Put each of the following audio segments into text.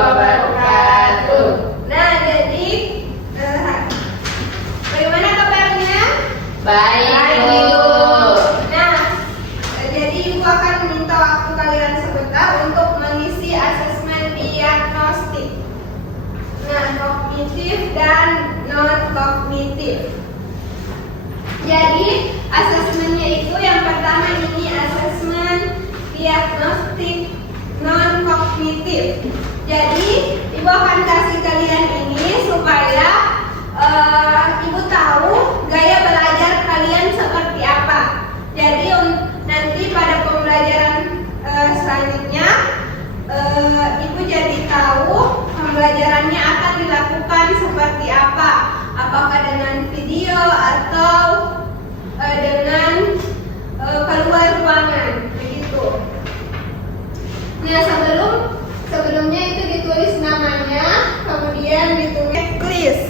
wabarakatuh. Nah, jadi bagaimana kabarnya? Baik, Bu. Nah, jadi Ibu akan minta waktu kalian sebentar untuk mengisi asesmen diagnostik. Nah, kognitif dan non-kognitif. Jadi, asesmennya itu yang pertama ini asesmen diagnostik non-kognitif. Jadi, Ibu akan kasih kalian ini supaya Ibu tahu gaya belajar kalian seperti apa. Jadi, nanti pada pembelajaran selanjutnya, Ibu jadi tahu pembelajarannya akan dilakukan seperti apa. Apakah dengan video atau dengan keluar ruangan, begitu. Nah, sebelumnya itu ditulis namanya, kemudian ditulis checklist.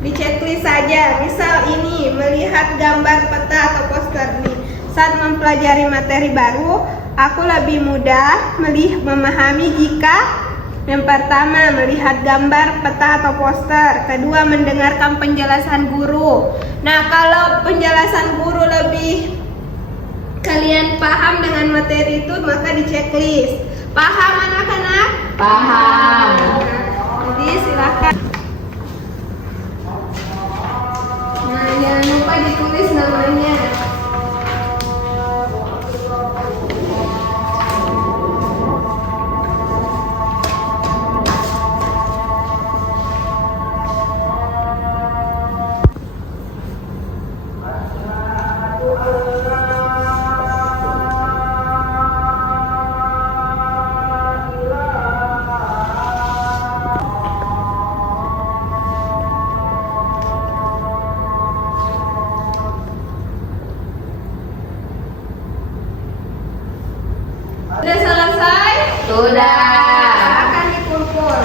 Di checklist saja. Misal ini melihat gambar peta atau poster nih. Saat mempelajari materi baru, aku lebih mudah memahami jika yang pertama melihat gambar peta atau poster, kedua mendengarkan penjelasan guru. Nah, kalau penjelasan guru lebih kalian paham dengan materi itu, maka di checklist. Paham anak-anak? Paham. Jadi silakan. Nah, jangan lupa ditulis namanya. Sudah selesai? Sudah. Akan dikumpul.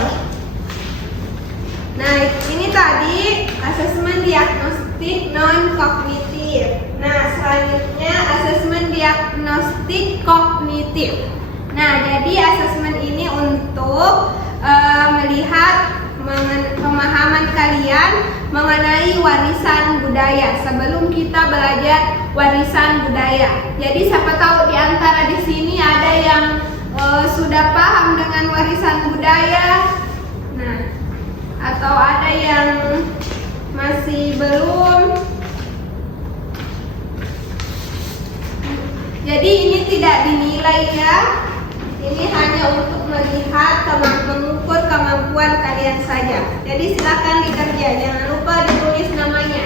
Nah, ini tadi asesmen diagnostik non-kognitif. Nah, selanjutnya asesmen diagnostik kognitif. Nah, jadi asesmen ini untuk melihat pemahaman kalian mengenai warisan budaya sebelum kita belajar warisan budaya. Jadi siapa tahu di antara di sini ada yang sudah paham dengan warisan budaya, nah, atau ada yang masih belum. Jadi ini tidak dinilai ya. Ini hanya untuk melihat mengukur kemampuan kalian saja. Jadi silakan dikerja, jangan lupa ditulis namanya.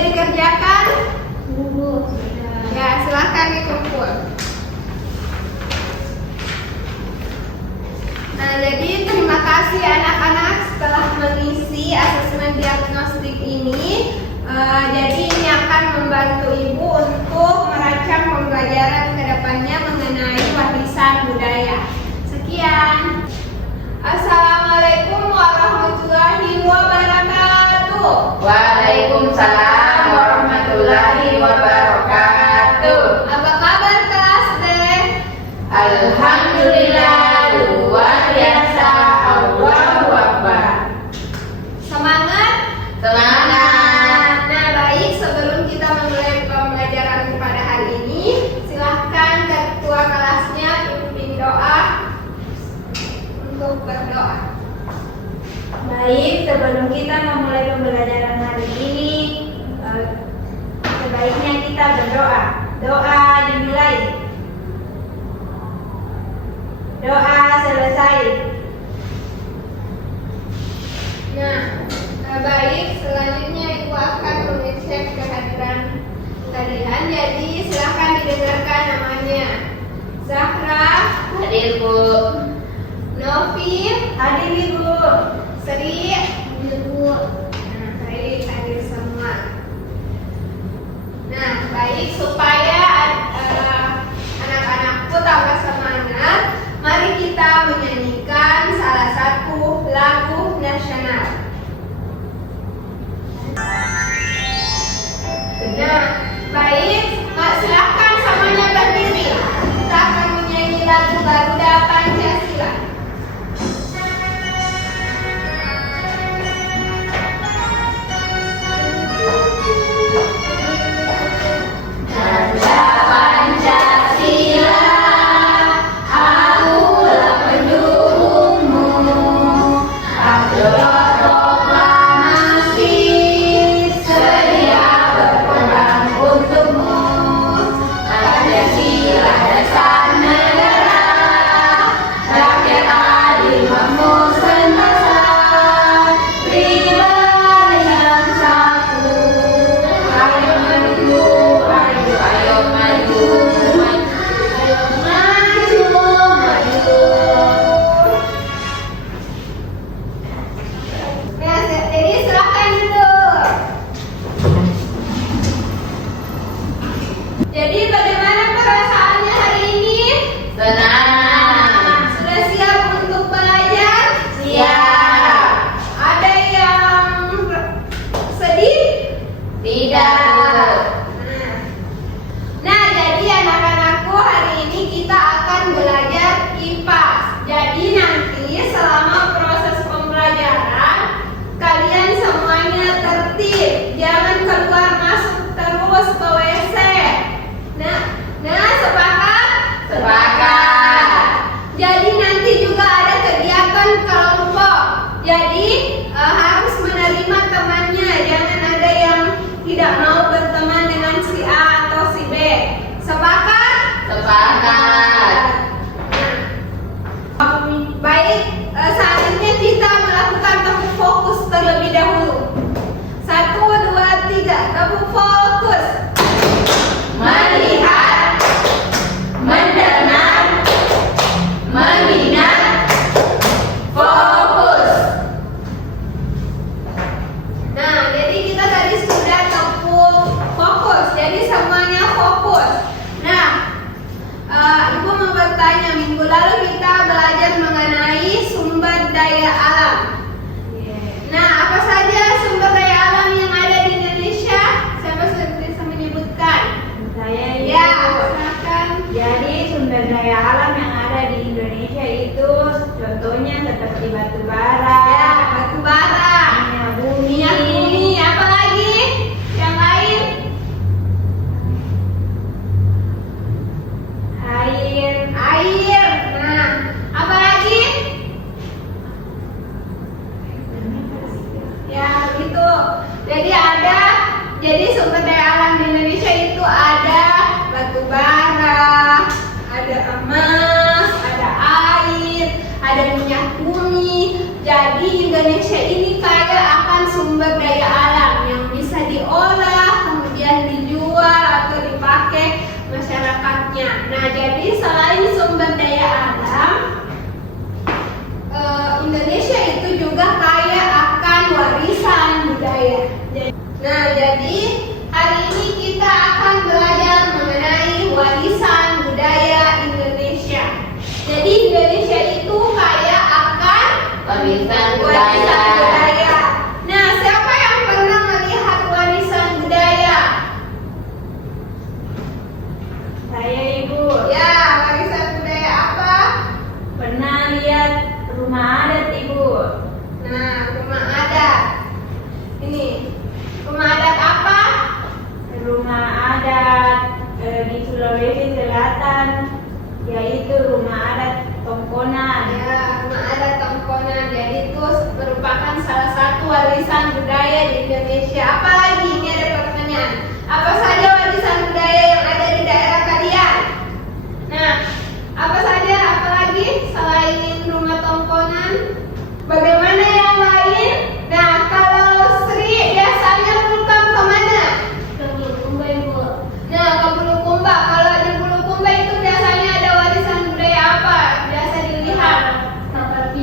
Dikerjakan? Ya, silahkan dikumpul. Nah, jadi terima kasih anak-anak setelah mengisi asesmen diagnostik ini. Jadi ini akan membantu Ibu untuk merancang pembelajaran ke depannya mengenai warisan budaya. Sekian. Assalamualaikum warahmatullahi wabarakatuh. Waalaikumsalam warahmatullahi wabarakatuh. Apa kabar kelas D? Alhamdulillah, luar biasa. Allahu Akbar. Semangat? Semangat. Nah, baik, sebelum kita memulai pembelajaran pada hari ini, silahkan ketua kelasnya pimpin doa untuk berdoa. Baik, sebelum kita memulai pembelajaran hari ini, sebaiknya kita berdoa. Doa dimulai. Doa selesai. Nah, baik, selanjutnya Ibu akan mengecek kehadiran kalian. Jadi silahkan didengarkan namanya. Zahra, Hadir, Bu. Nur, Novi, Hadir Ibu. Sri, Ibu. Nah, baik, hadir semua. Nah, baik, supaya anak-anakku tambah semangat, mari kita menyanyikan salah satu lagu nasional. Nah, baik, silahkan semuanya berdiri. Kita akan menyanyi lagu Garuda Pancasila. Garuda Pancasila, akulah pendukungmu. Akulah proklamasi, sedia berperang untukmu. Pancasila dasar negara, rakyat adil makmur sentosa. Pribadi yang satu, ayo maju, ayo maju, ayo maju, maju. Nah, jadi silahkan duduk. Jadi bagaimana perasaannya hari ini? Senang, Sudah siap untuk belajar? siap, Ada yang sedih? tidak. Nah, jadi anak-anakku hari ini kita akan belajar IPA. Jadi nanti selama proses pembelajaran kalian semuanya tertib, jangan keluar masuk terus ke WC. Nah, sepakat? Sepakat. Jadi nanti juga ada kegiatan kelompok. Jadi harus menerima temannya, jangan ada yang tidak mau berteman dengan si A atau si B. Sepakat? Sepakat. Baik, saatnya kita melakukan tepuk fokus terlebih dahulu. 1, 2, 3, tepuk fokus. Melihat, mendengar, mengingat, fokus. Nah, jadi kita tadi sudah tepuk fokus. Jadi semuanya fokus. Nah, Ibu mau bertanya, minggu lalu kita belajar mengenai sumber daya alam. Nah, apa saja sumber daya alam yang ada di Indonesia? Siapa sudah bisa menyebutkan? Saya Ibu. Ya, silakan. Jadi sumber daya alam yang ada di Indonesia itu contohnya seperti batu bara, Ya, batu bara, minyak bumi, apa lagi? Yang lain? Air. Nah, apa lagi? Ya, begitu. Jadi sumber daya alam di Indonesia itu ada batu bara, ada emas, ada air, ada minyak bumi. Jadi Indonesia ini kaya akan sumber daya alam yang bisa diolah, kemudian dijual atau dipakai masyarakatnya. Nah, jadi selain sumber daya alam, Indonesia itu juga kaya akan warisan budaya. Nah, jadi hari ini kita akan belajar mengenai warisan budaya Indonesia. Jadi Indonesia itu kaya akan Warisan warisan budaya. budaya. Nah, siapa yang pernah melihat warisan budaya? Saya Ibu. Ya, warisan budaya apa? Pernah lihat rumah adat Ibu. Nah, rumah adat. Ini rumah adat apa? Rumah adat di Sulawesi Selatan, yaitu rumah adat Tongkonan. Ya, rumah adat Tongkonan. Jadi itu merupakan salah satu warisan budaya di Indonesia. Apa lagi? Ini ada pertanyaan. Apa saja warisan budaya yang ada di daerah kalian? Nah, apa saja? Apa lagi selain rumah Tongkonan? Bagaimana yang lain? Nah, kalau Sri biasanya pulang kemana? Ke Bulukumba Ibu. Nah, ke Bulukumba. Kalau di Bulukumba itu biasanya ada warisan budaya apa? Biasa dilihat. Seperti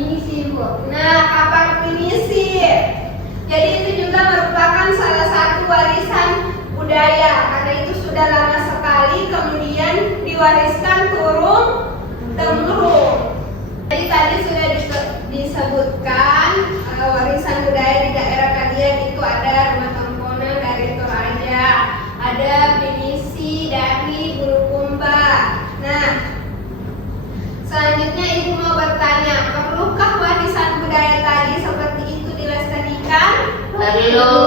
diwariskan turun temurun. Jadi tadi sudah disebutkan warisan budaya di daerah kalian itu ada rumah tongkonan dari Toraja, ada pinisi dari Bulukumba. Nah, selanjutnya ibu mau bertanya, perlukah warisan budaya tadi seperti itu dilestarikan? Perlu.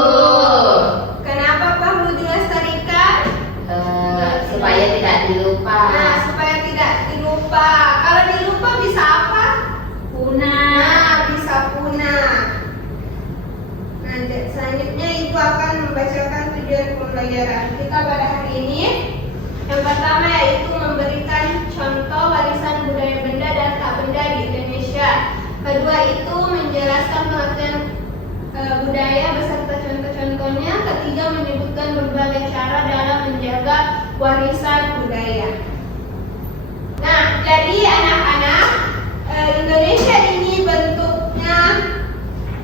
Kenapa perlu dilestarikan? Supaya tidak dilupa. Nah, supaya tidak dilupa. Kalau dilupa bisa apa? Punah. Nah, bisa punah. Nah, selanjutnya ibu akan membacakan tujuan pembelajaran kita pada hari ini. Yang pertama yaitu memberikan contoh warisan budaya benda dan tak benda di Indonesia. Kedua itu menjelaskan pengertian budaya beserta contoh-contohnya. Ketiga menyebutkan berbagai cara dalam menjaga warisan budaya. Nah, jadi anak-anak, Indonesia ini bentuknya,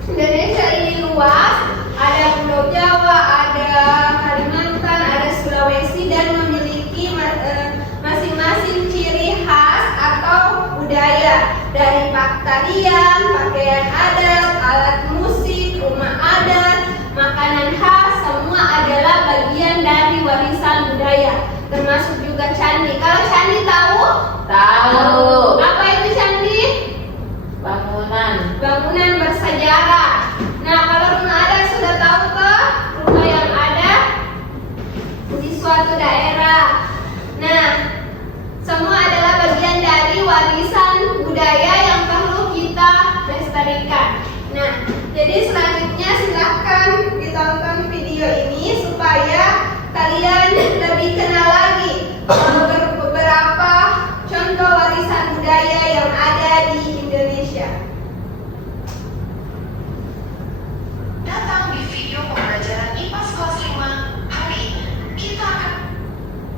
Indonesia ini luas. Ada Pulau Jawa, ada Kalimantan, ada Sulawesi, dan memiliki masing-masing ciri khas atau budaya. Dari tarian, pakaian adat, alat musik, rumah adat, makanan khas, semua adalah bagian dari warisan budaya. Termasuk juga candi. Kalau candi tahu? Tahu. Apa itu candi? Bangunan. Bangunan bersejarah. Nah, kalau rumah adat sudah tahu toh? Rumah yang ada di suatu daerah. Nah, semua adalah bagian dari warisan budaya yang perlu kita lestarikan. Nah, jadi selanjutnya silahkan ditonton video ini supaya kalian lebih kenal lagi beberapa contoh warisan budaya yang ada di Indonesia. Datang di video pembelajaran IPA kelas 5 hari ini. Kita akan...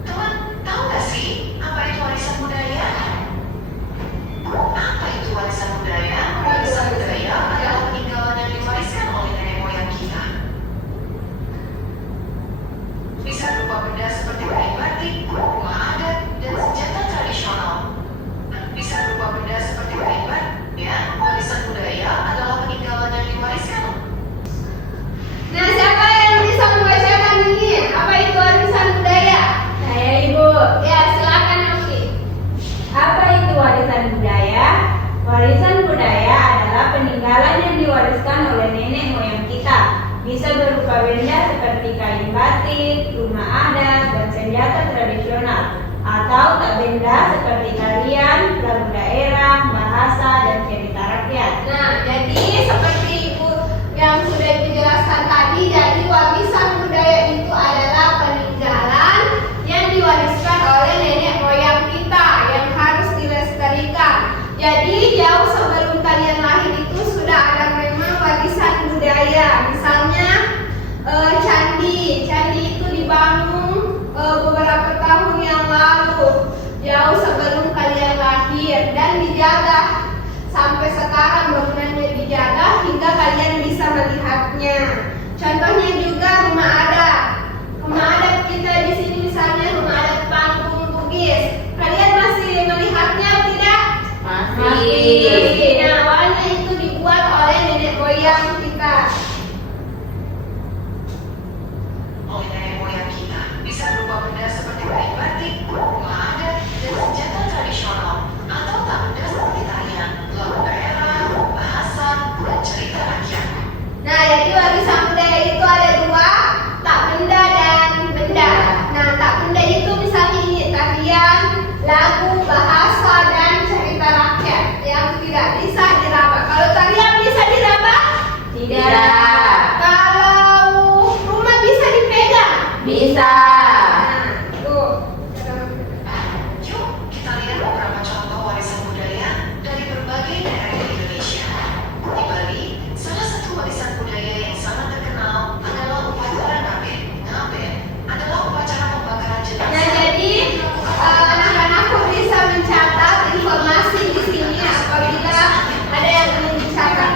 Teman, tahu gak sih apa itu warisan budaya? Apa itu warisan budaya? Warisan budaya adalah peninggalan yang diwariskan oleh nenek moyang kita. Bisa berupa benda seperti kain batik, rumah adat, dan senjata tradisional. Bisa berupa benda seperti kain batik, ya. Warisan budaya adalah peninggalan yang diwariskan. Nah, siapa yang bisa membacakan ini? Apa itu warisan budaya? Saya Ibu. Ya, silakan Yosi. Apa itu warisan budaya? Warisan budaya adalah peninggalan yang diwariskan oleh nenek moyang kita. Bisa berupa benda seperti kain batik, rumah adat, dan senjata tradisional. Atau tak benda seperti tarian, lagu daerah, bahasa, dan cerita rakyat. Nah, jadi seperti Ibu yang sudah Ibu jelaskan tadi, jadi warisan budaya itu adalah peninggalan yang diwariskan oleh nenek moyang kita yang harus dilestarikan. Jadi jauh sebelum kalian lahir itu sudah ada memang warisan budaya. Misalnya candi itu dibangun beberapa tahun yang lalu, jauh sebelum kalian lahir, dan dijaga sampai sekarang. Bangunannya dijaga hingga kalian bisa melihatnya. Contohnya juga rumah adat. Rumah adat kita di sini misalnya rumah adat Panggung Bugis. Kalian masih melihatnya tidak? Masih. Nah, awalnya itu dibuat oleh nenek moyang kita. Oleh nenek moyang kita bisa berupa benda seperti kain batik, rumah adat, dan senjata tradisional, atau tak benda seperti tarian, lagu daerah, bahasa, dan cerita rakyat. Nah, jadi warisan budaya itu ada dua, tak benda dan benda. Nah, tak benda itu misalnya ini tarian, lagu, bahasa, dan cerita rakyat yang tidak bisa diraba. Kalau tarian bisa diraba? Tidak. Kalau rumah bisa dipegang? Bisa. Nah, tuh. Yuk, kita lihat beberapa contoh warisan budaya dari berbagai daerah di Indonesia. Di Bali, salah satu warisan budaya yang sangat terkenal adalah upacara ngaben. Ngaben adalah upacara pembakaran jenazah. Nah, jadi anak-anakku bisa mencatat informasi di sini apabila ada yang ingin dicatat.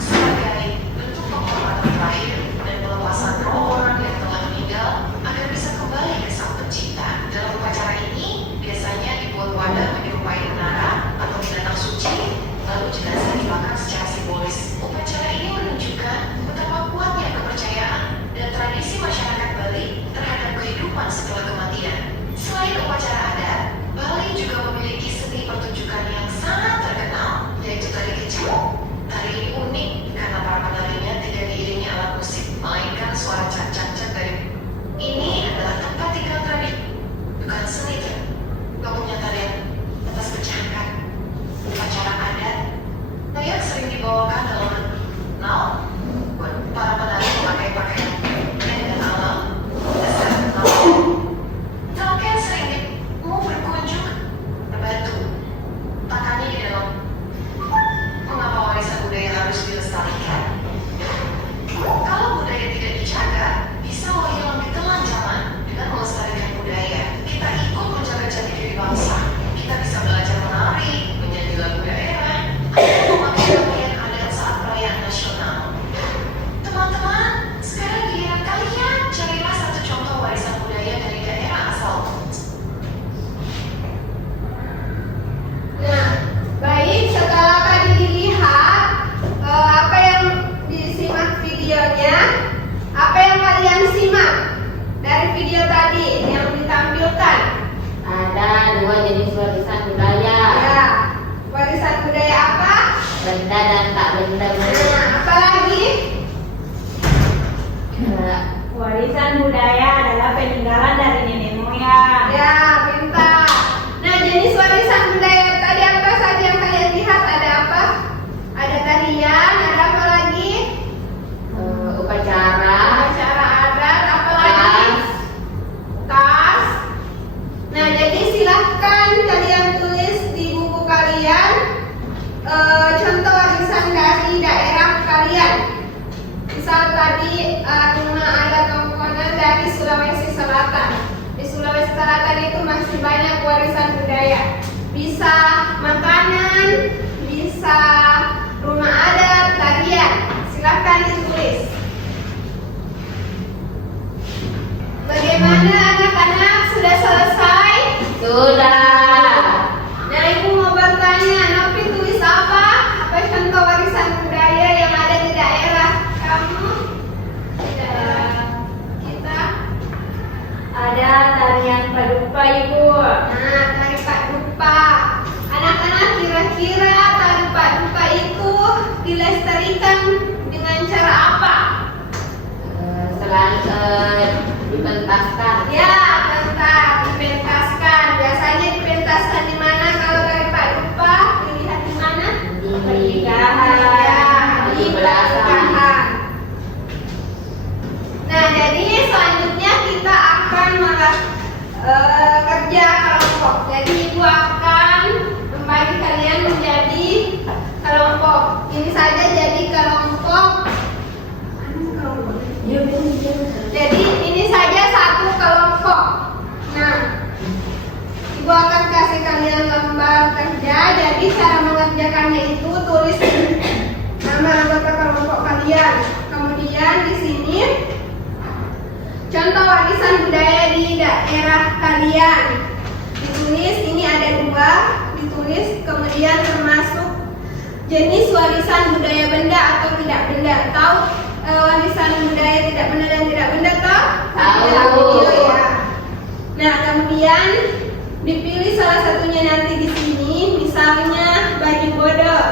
Sebagai bentuk penghormatan terakhir dan pelepasan roh orang yang telah meninggal agar bisa kembali ke Sang Pencipta. Dalam upacara ini biasanya dari video tadi yang ditampilkan? Ada 2 jenis warisan budaya. Ya, warisan budaya apa? Benda dan tak benda. Nah, apa lagi? Warisan budaya adalah peninggalan dari nenek moyang. Ya, pintar. Nah, jenis warisan budaya tadi apa saja yang kalian lihat? Ada apa? Ada tarian, ada apa lagi? Upacara. Acara adat, apa lagi? Tas. Nah, jadi silahkan kalian tulis di buku kalian contoh warisan dari daerah kalian. Misal tadi rumah adat Tongkonan dari Sulawesi Selatan. Di Sulawesi Selatan itu masih banyak warisan budaya. Bisa makanan, bisa rumah adat, tarian. Silahkan ditulis. Bagaimana anak-anak, sudah selesai? Sudah. Nah, ibu mau bertanya, Novi tulis apa? Apa contoh warisan budaya yang ada di daerah kamu? Kita? Ada tarian paduka, Ibu. Nah, tari paduka. Anak-anak, kira-kira tari paduka itu dilestarikan dengan cara apa? Selain dipentaskan. Ya, bentar, dipentaskan. Biasanya dipentaskan di mana kalau tari paduka? Dilihat di mana? Di Pernikahan. Ya, di belasan. pernikahan. Nah, jadi selanjutnya kita akan kerja kelompok. Jadi ibu akan membagi kalian menjadi kelompok. Ini saja jadi kelompok. Jadi ini saja satu kelompok. Nah, ibu akan kasih kalian lembar kerja. Jadi cara mengerjakannya itu tulis nama anggota kelompok kalian. Kemudian di sini contoh warisan budaya di daerah kalian. Ditulis, ini ada 2, ditulis, kemudian termasuk jenis warisan budaya benda atau tidak benda. Tahu warisan budaya tidak benda dan tidak benda toh? Tahu. Video ya. Nah, kemudian dipilih salah satunya nanti di sini, misalnya baju bodoh.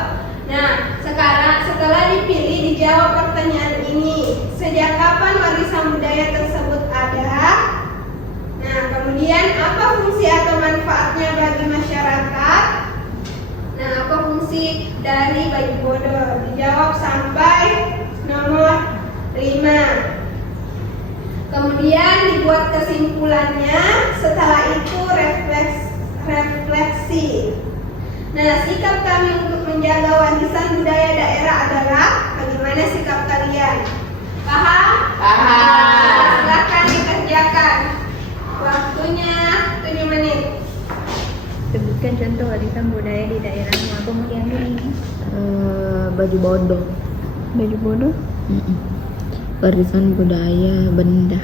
Nah, setelah dipilih dijawab pertanyaan ini. Sejak kapan warisan budaya tersebut ada? Nah, kemudian apa fungsi atau manfaatnya bagi masyarakat? Nah, apa fungsi dari baju bodoh? Dijawab sampai nomor 5. Kemudian dibuat kesimpulannya, setelah itu refleksi. Nah, sikap kami untuk menjaga warisan budaya daerah adalah bagaimana sikap kalian? Paham? Paham. Silakan dikerjakan. Waktunya 7 menit. Sebutkan contoh warisan budaya di daerahmu. Aku mau yang ini. Baju bodoh. Baju bodoh. Warisan budaya benda.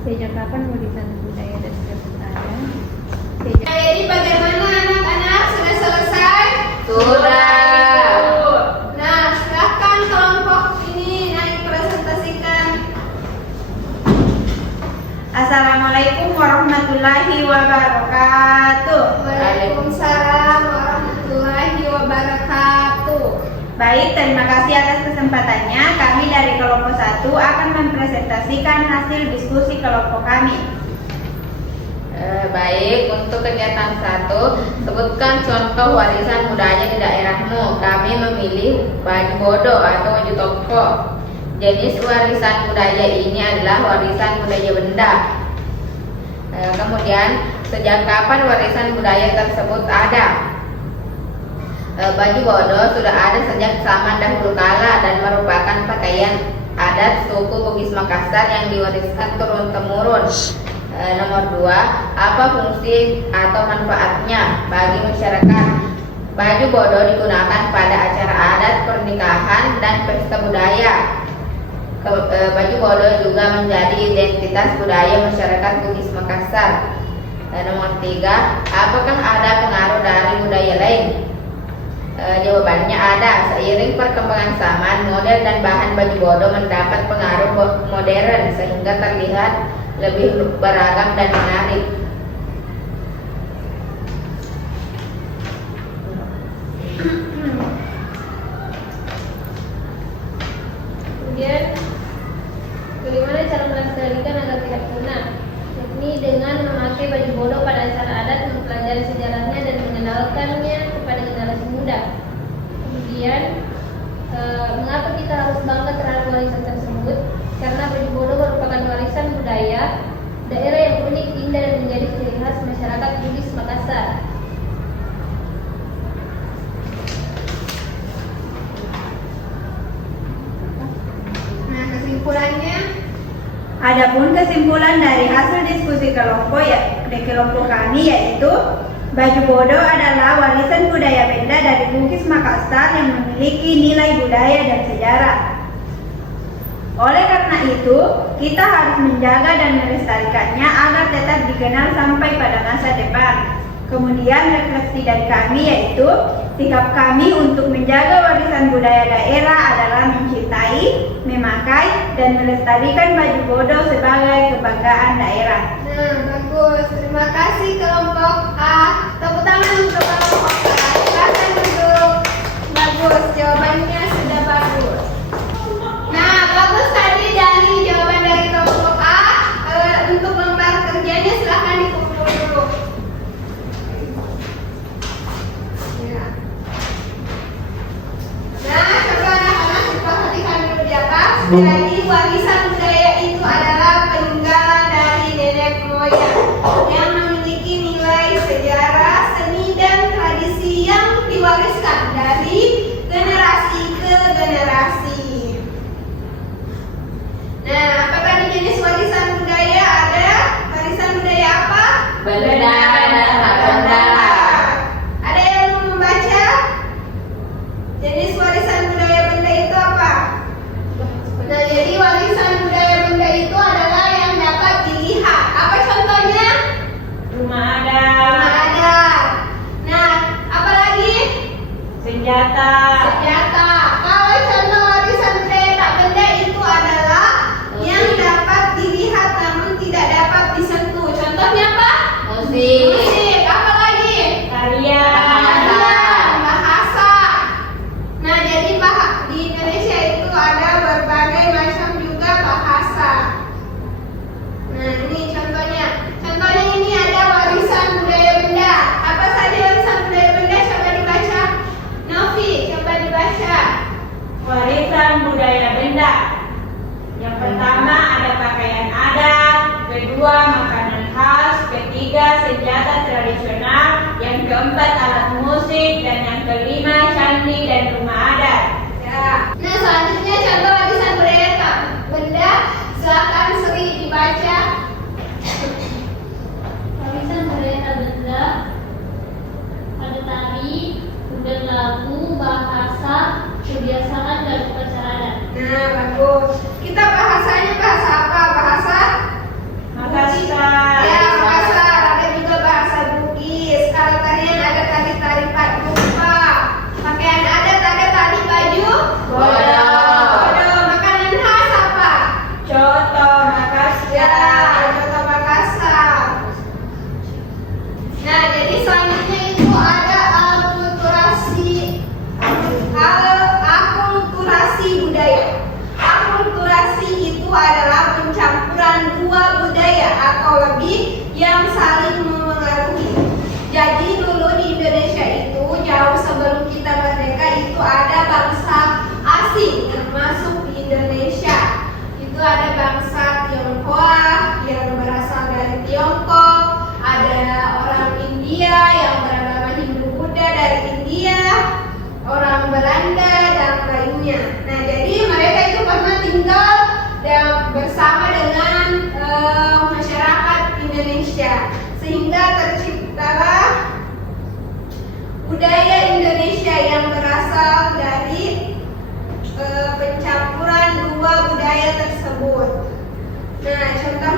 Sejak kapan warisan budaya tersebut ada? Nah, jadi bagaimana anak-anak, sudah selesai? Sudah. Nah, silahkan kelompok ini naik presentasikan. Assalamualaikum warahmatullahi wabarakatuh. Waalaikumsalam warahmatullahi wabarakatuh. Baik, terima kasih atas kesempatannya. Kami dari kelompok 1 akan mempresentasikan hasil diskusi kelompok kami. Baik, untuk kegiatan 1, sebutkan contoh warisan budaya di daerahmu. Kami memilih baju bodoh atau baju toko. Jenis warisan budaya ini adalah warisan budaya benda. Kemudian, sejak kapan warisan budaya tersebut ada? Baju bodoh sudah ada sejak zaman dahulu kala dan merupakan pakaian adat suku Bugis Makassar yang diwariskan turun-temurun. Nomor 2, apa fungsi atau manfaatnya bagi masyarakat? Baju bodo digunakan pada acara adat, pernikahan, dan pesta budaya. Baju bodo juga menjadi identitas budaya masyarakat Bugis Makassar. Nomor 3, apakah ada pengaruh dari budaya lain? Jawabannya ada. Seiring perkembangan zaman, model dan bahan baju bodo mendapat pengaruh modern sehingga terlihat lebih beragam dan menarik. Kemudian, bagaimana cara melestarikan agar tidak punah? Yakni dengan memakai baju bodo pada acara adat, mempelajari sejarahnya dan mengenalkannya kepada generasi muda. Kemudian, mengapa kita harus bangga terhadap warisan tersebut? Karena baju bodo merupakan warisan budaya daerah yang unik, indah, dan menjadi ciri khas masyarakat Bugis Makassar. Nah, kesimpulannya, Adapun kesimpulan dari hasil diskusi kelompok kami yaitu baju bodo adalah warisan budaya benda dari Bugis Makassar yang memiliki nilai budaya dan sejarah. Oleh karena itu, kita harus menjaga dan melestarikannya agar tetap dikenal sampai pada masa depan. Kemudian refleksi dari kami yaitu sikap kami untuk menjaga warisan budaya daerah adalah mencintai, memakai, dan melestarikan baju bodo sebagai kebanggaan daerah. nah bagus. Terima kasih kelompok A. Tepuk tangan untuk kelompok A. Silakan duduk. Bagus, jawabannya sudah bagus. Nah, bagus tadi dari jawaban dari kelompok A. Untuk lembar kerjanya silahkan dikumpul dulu. Ya. Nah, coba anak-anak diperhatikan dulu di atas. Jadi warisan budaya itu adalah peninggalan dari nenek moyang yang memiliki nilai sejarah, seni, dan tradisi yang diwariskan dari generasi ke generasi. Nah, apa tadi jenis warisan budaya? Ada warisan budaya apa? Benda dan hak benda. Ada yang mau membaca? Jenis warisan budaya benda itu apa? Nah, jadi warisan budaya benda itu adalah yang dapat dilihat. Apa contohnya? Rumah adat, Rumah adat. Nah, apa lagi? senjata, Senjata. Kalau contoh warisan budaya tak benda itu adalah yang dapat dilihat namun tidak dapat disentuh. Contohnya apa? Musik. Musik. Apa lagi? karya, Bahasa. Nah, jadi di Indonesia itu ada berbagai macam juga bahasa. Nah, ini contohnya. Contohnya ini ada warisan budaya benda. Apa saja warisan budaya benda? Coba dibaca. Novi, coba dibaca. warisan budaya benda. Yang pertama ada pakaian adat, kedua makanan khas, ketiga senjata tradisional, yang keempat alat musik, dan yang kelima candi dan rumah adat. Ya. Nah, selanjutnya contoh warisan budaya tak benda. Silakan Sri dibaca. Warisan budaya tak benda ada tari, kemudian lagu, bahasa, kebiasaan, dan upacara adat. Nah, bagus. Kita bahasanya bahasa apa? Bahasa Makassar, ya, Makassar. Ada juga bahasa Bugis. Kalau kalian ada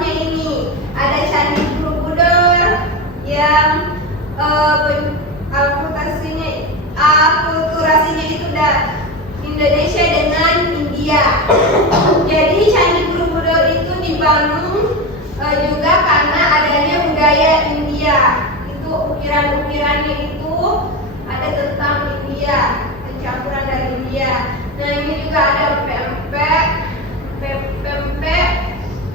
contohnya ini ada Candi Borobudur yang akulturasinya itu Indonesia dengan India. Jadi Candi Borobudur itu dibangun juga karena adanya budaya India. Itu ukiran-ukirannya itu ada tentang India, pencampuran dari India. Nah ini juga ada pempek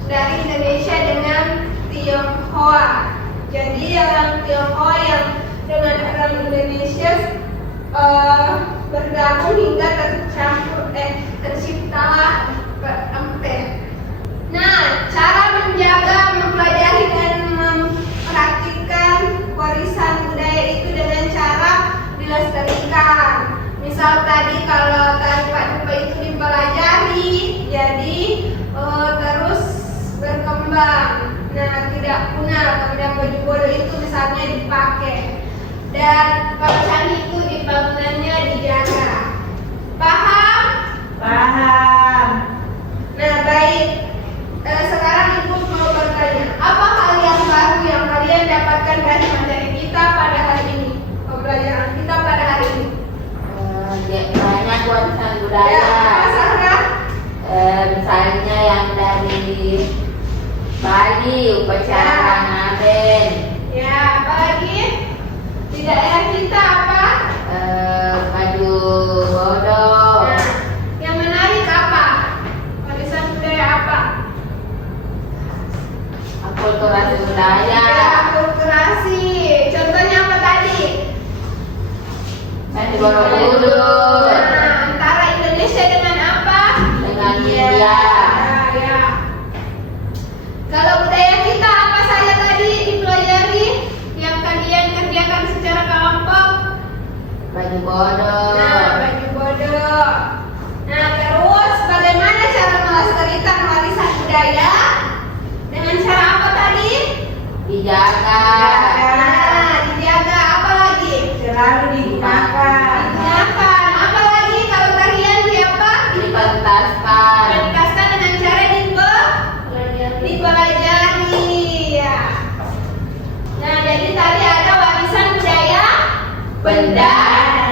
dari Indonesia dengan Tionghoa. Jadi orang Tionghoa yang dengan orang Indonesia bergabung hingga terciptalah pempek. Nah, cara menjaga, mempelajari dan mempraktikkan warisan budaya itu dengan cara dilestarikan. Misal tadi kalau tari Paduka itu dipelajari, jadi terus berkembang. Nah, tidak punah. Kemudian baju bodoh itu misalnya dipakai. Dan kalau candi itu di bangunannya dijaga. Paham? Paham. Nah, baik. Sekarang Ibu mau bertanya, apa hal yang baru yang kalian dapatkan dari materi kita pada hari ini? Pembelajaran kita pada hari ini. Banyak warisan Ya, budaya. Sarah? Misalnya yang dari Bali, upacara ngaben. Ya, apa lagi? Di daerah kita apa? Baju bodoh. Nah, yang menarik apa? Warisan budaya apa? Akulturasi budaya. Ya, akulturasi. Contohnya apa tadi? Candi Borobudur. Nah, antara Indonesia dengan apa? Dengan India. Ya. Kalau budaya kita apa saja tadi dipelajari yang kalian kerjakan secara kelompok? Baju bodoh. Nah, baju bodoh. Nah, terus bagaimana cara melestarikan warisan budaya? Dengan cara apa tadi? Dijaga. Nah, dijaga. Apa lagi? Selalu digunakan. Digunakan. Apa lagi kalau tarian di apa? Dipentaskan. Dipelajari dengan cara dipelajari. Ya. Nah, jadi tadi ada warisan budaya, benda,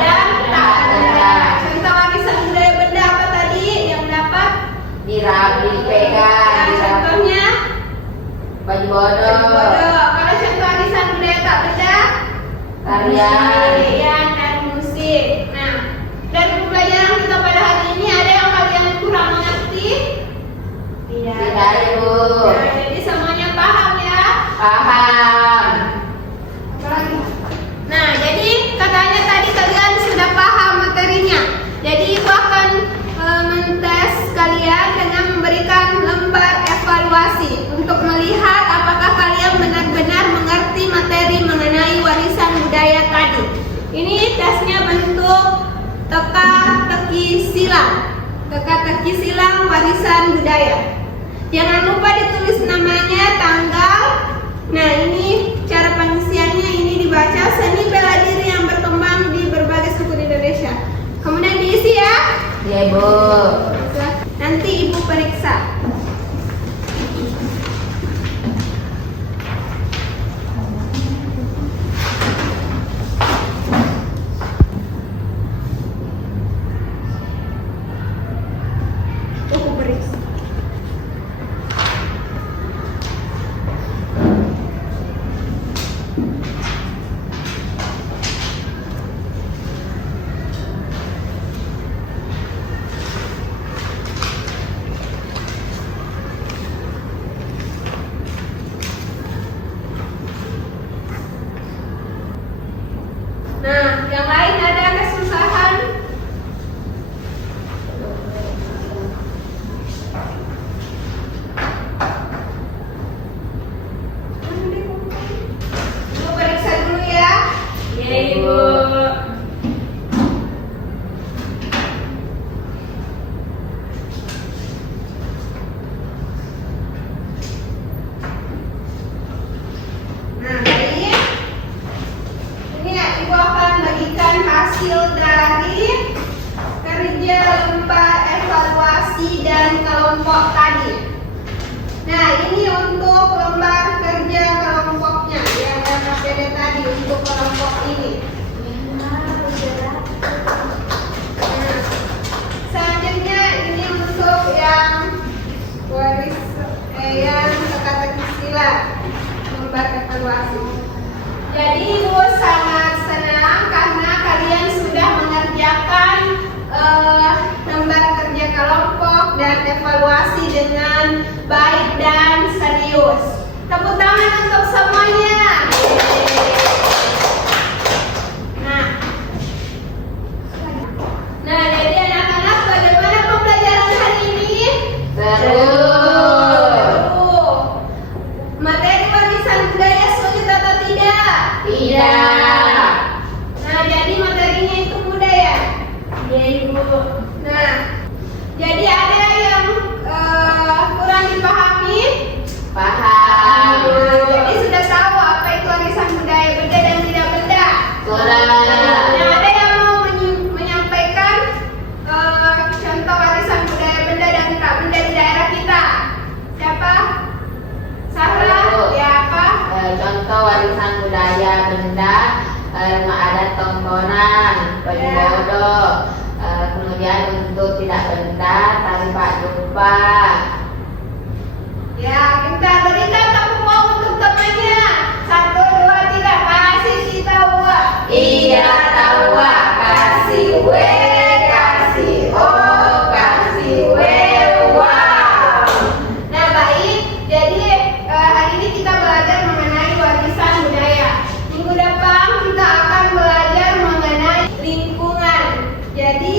dan tak benda. Contoh warisan budaya benda apa tadi yang dapat? Dirabi, Nah, pegang. contohnya Baju bodoh. bodoh. Kalau contoh warisan budaya tak benda, Tarian. dan musik. Nah, dari pembelajaran kita pada hari ini ada yang kalian kurang mengerti? Tidak, Ibu. Nah, jadi semuanya paham ya? Paham. Apa lagi? Nah, jadi katanya tadi kalian sudah paham materinya. Jadi Ibu akan mentes kalian dengan memberikan lembar evaluasi untuk melihat apakah kalian benar-benar mengerti materi mengenai warisan budaya tadi. Ini tesnya bentuk teka-teki silang. Teka-teki silang warisan budaya. Jangan lupa ditulis namanya, tanggal. Nah, ini cara pengisiannya, ini dibaca seni bela diri yang berkembang di berbagai suku di Indonesia. Kemudian diisi ya. Ya, Ibu. Nanti Ibu periksa. Ibu periksa. Nah, yang lain ada kesusahan? Ibu periksa dulu ya. Ya, Ibu. Nah, baik. Ini ya, Ibu akan bagikan hasil dari kerja lembar evaluasi dan kelompok tadi. Nah, ini untuk lembar kerja kelompoknya yang Mas Dede tadi untuk kelompok ini. Nah, selanjutnya ini untuk yang yang teka-teki sila, lembar evaluasi. Jadi Ibu sangat senang karena kalian sudah mengerjakan lembar kerja kelompok dan evaluasi dengan baik dan serius. Tepuk tangan untuk semuanya. Nah, jadi anak-anak, bagaimana pembelajaran hari ini? Seru. Materi warisan budaya sulit atau tidak? Tidak. Nah, jadi materinya itu budaya. Iya Ibu. Nah, jadi ada yang kurang dipahami? Paham. Jadi sudah tahu apa itu warisan budaya benda dan tidak benda? Sudah. Nah, ada yang mau menyampaikan contoh warisan budaya benda dan tidak benda di daerah kita? Siapa? Sarah? Ya apa? Contoh warisan budaya benda, rumah adat Tongkonan, Baju Bodo. Kemudian untuk tidak benda, tari Pak Dupa. Ya, kita berikan tepuk tangan untuk temannya. 1, 2, 3, kasih kita uang. Iya tahu Wak. Kasih W, kasih O, kasih W, wow. Nah, baik. Jadi hari ini kita belajar mengenai warisan budaya. Minggu depan kita akan belajar mengenai lingkungan. Jadi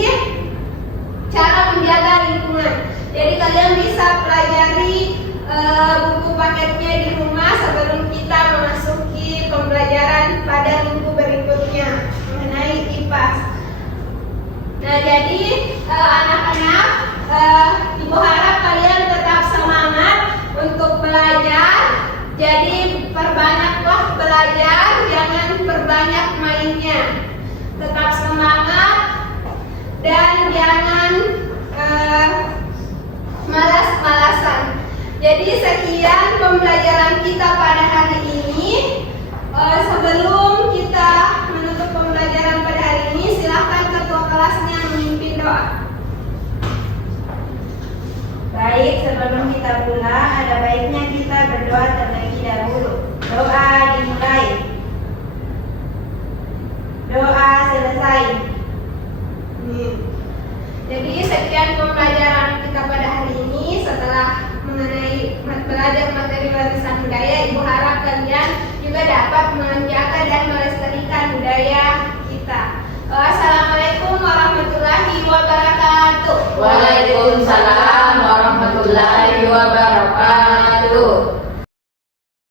cara menjaga lingkungan. Jadi kalian bisa pelajari buku paketnya di rumah sebelum kita memasuki pembelajaran pada minggu berikutnya mengenai IPAS. Nah, jadi anak-anak, Ibu harap kalian tetap semangat untuk belajar. Jadi perbanyaklah belajar, jangan perbanyak mainnya. Tetap semangat dan jangan malas-malasan. Jadi sekian pembelajaran kita pada hari ini. Sebelum kita menutup pembelajaran pada hari ini, silahkan ketua kelasnya memimpin doa. Baik, sebelum kita pulang, ada baiknya kita berdoa terlebih dahulu. Doa dimulai. Doa selesai. Jadi sekian pembelajaran kita pada hari ini. Setelah mengenai belajar materi warisan budaya, Ibu harap kalian juga dapat menjaga dan melestarikan budaya kita. Assalamualaikum warahmatullahi wabarakatuh. Waalaikumsalam warahmatullahi wabarakatuh.